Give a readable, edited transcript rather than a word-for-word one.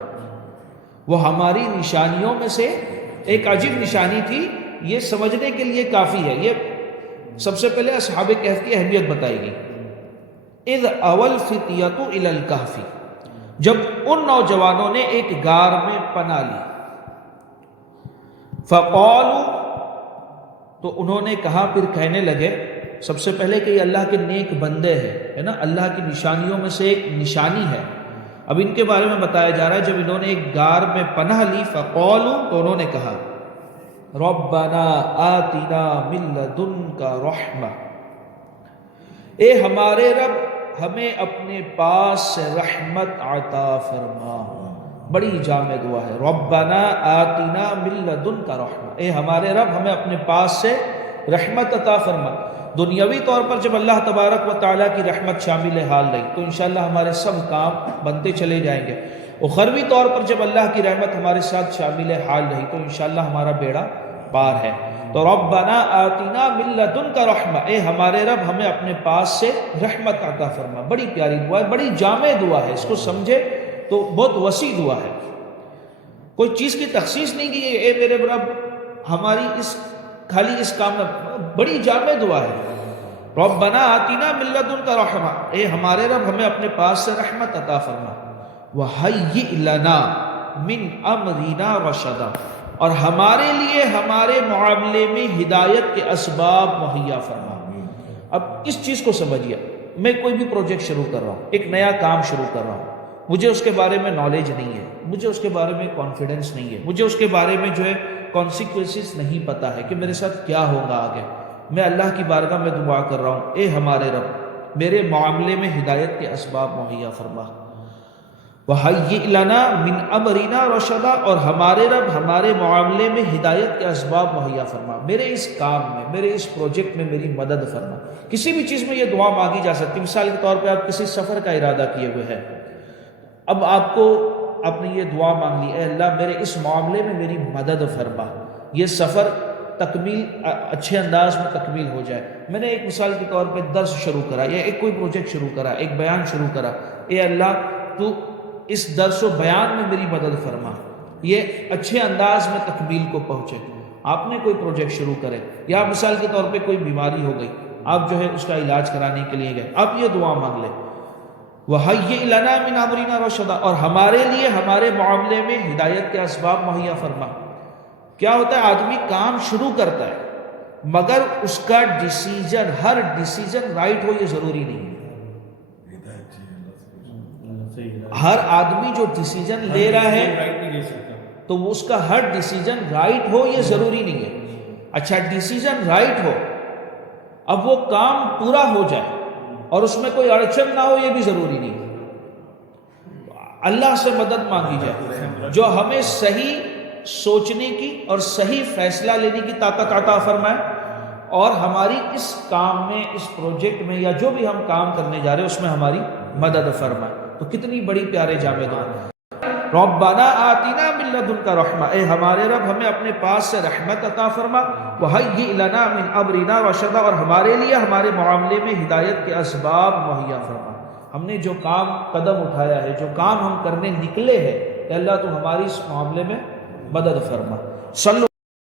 وہ ہماری نشانیوں میں سے ایک عجیب نشانی تھی، یہ سمجھنے کے لیے کافی ہے۔ یہ سب سے پہلے اصحاب کہف کی اہمیت بتائی گئی۔ اذ اول فتیۃ الی الکہف، جب ان نوجوانوں نے ایک غار میں پناہ لی، فقالوا، تو انہوں نے کہا، پھر کہنے لگے، سب سے پہلے کہ یہ اللہ کے نیک بندے ہیں، ہے نا، اللہ کی نشانیوں میں سے ایک نشانی ہے۔ اب ان کے بارے میں بتایا جا رہا ہے، جب انہوں نے ایک غار میں پناہ لی، فقالوا، تو انہوں نے کہا، ربنا آتنا من لدنک رحمہ، اے ہمارے رب ہمیں اپنے پاس سے رحمت عطا فرما۔ بڑی جامع دعا ہے، ربنا آتنا من لدنک رحمہ، اے ہمارے رب ہمیں اپنے پاس سے رحمت عطا فرما۔ دنیاوی طور پر جب اللہ تبارک و تعالیٰ کی رحمت شامل حال رہی تو انشاءاللہ ہمارے سب کام بنتے چلے جائیں گے۔ اخروی طور پر جب اللہ کی رحمت ہمارے ساتھ شامل حال رہی تو انشاءاللہ ہمارا بیڑا پار ہے۔ تو ربنا آتنا من لدنک رحمہ، اے ہمارے رب ہمیں اپنے پاس سے رحمت عطا فرما۔ بڑی پیاری دعا ہے، بڑی جامع دعا ہے، اس کو سمجھے تو بہت وسیع دعا ہے، کوئی چیز کی تخصیص نہیں کی اے میرے رب ہماری خالی اس کام میں، بڑی جامع دعا ہے۔ ربنا آتنا من لدنک رحمہ، اے ہمارے رب ہمیں اپنے پاس سے رحمت عطا فرما۔ وہیئ لنا من امرنا رشدا، اور ہمارے لیے ہمارے معاملے میں ہدایت کے اسباب مہیا فرما۔ اب اس چیز کو سمجھیے، میں کوئی بھی پروجیکٹ شروع کر رہا ہوں، ایک نیا کام شروع کر رہا ہوں، مجھے اس کے بارے میں نالج نہیں ہے، مجھے اس کے بارے میں کانفیڈنس نہیں ہے، مجھے اس کے بارے میں جو ہے کانسیکوینسز نہیں پتا ہے کہ میرے ساتھ کیا ہوگا آگے۔ میں اللہ کی بارگاہ میں دعا کر رہا ہوں، اے ہمارے رب میرے معاملے میں ہدایت کے اسباب مہیا فرما۔ وَهَيِّئْ لَنَا مِنْ أَمْرِنَا رَشَدًا، اور ہمارے رب ہمارے معاملے میں ہدایت کے اسباب مہیا فرما، میرے اس کام میں، میرے اس پروجیکٹ میں میری مدد فرما۔ کسی بھی چیز میں یہ دعا مانگی جا سکتی ہے۔ مثال کے طور پہ آپ کسی سفر کا ارادہ کیے ہوئے ہیں، اب آپ نے یہ دعا مانگ لی، اے اللہ میرے اس معاملے میں میری مدد فرما، یہ سفر اچھے انداز میں تکمیل ہو جائے۔ میں نے ایک مثال کے طور پہ درس شروع کرا یا ایک کوئی پروجیکٹ شروع کرا، ایک بیان شروع کرا، اے اللہ تو اس درس و بیان میں میری مدد فرما، یہ اچھے انداز میں تکمیل کو پہنچے۔ آپ نے کوئی پروجیکٹ شروع کرے، یا مثال کے طور پہ کوئی بیماری ہو گئی، آپ جو ہے اس کا علاج کرانے کے لیے گئے، آپ یہ دعا مانگ لیں، وَهَيِّئْ لَنَا مِنْ أَمْرِنَا رَشَدًا، اور ہمارے لیے ہمارے معاملے میں ہدایت کے اسباب مہیا فرما۔ کیا ہوتا ہے، آدمی کام شروع کرتا ہے مگر اس کا ڈیسیجن، ہر ڈیسیجن رائٹ ہو یہ ضروری نہیں ہے۔ ہر آدمی جو ڈیسیجن لے رہا ہے تو اس کا ہر ڈیسیجن رائٹ ہو یہ ضروری نہیں ہے۔ اچھا ڈیسیجن رائٹ ہو، اب وہ کام پورا ہو جائے اور اس میں کوئی اڑچن نہ ہو یہ بھی ضروری نہیں ہے۔ اللہ سے مدد مانگی جائے جو ہمیں صحیح سوچنے کی اور صحیح فیصلہ لینے کی طاقت عطا فرمائے، اور ہماری اس کام میں، اس پروجیکٹ میں یا جو بھی ہم کام کرنے جا رہے ہیں اس میں ہماری مدد فرمائے۔ تو کتنی بڑی پیارے جامع دعا، ربنا آتنا من لدنک رحمہ، اے ہمارے رب ہمیں اپنے پاس سے رحمت عطا فرما، وہیئ لنا من امرنا رشدا، اور ہمارے لیے ہمارے معاملے میں ہدایت کے اسباب مہیا فرما۔ ہم نے جو کام قدم اٹھایا ہے، جو کام ہم کرنے نکلے ہیں، اے اللہ تو ہماری اس معاملے میں مدد فرما۔ صلو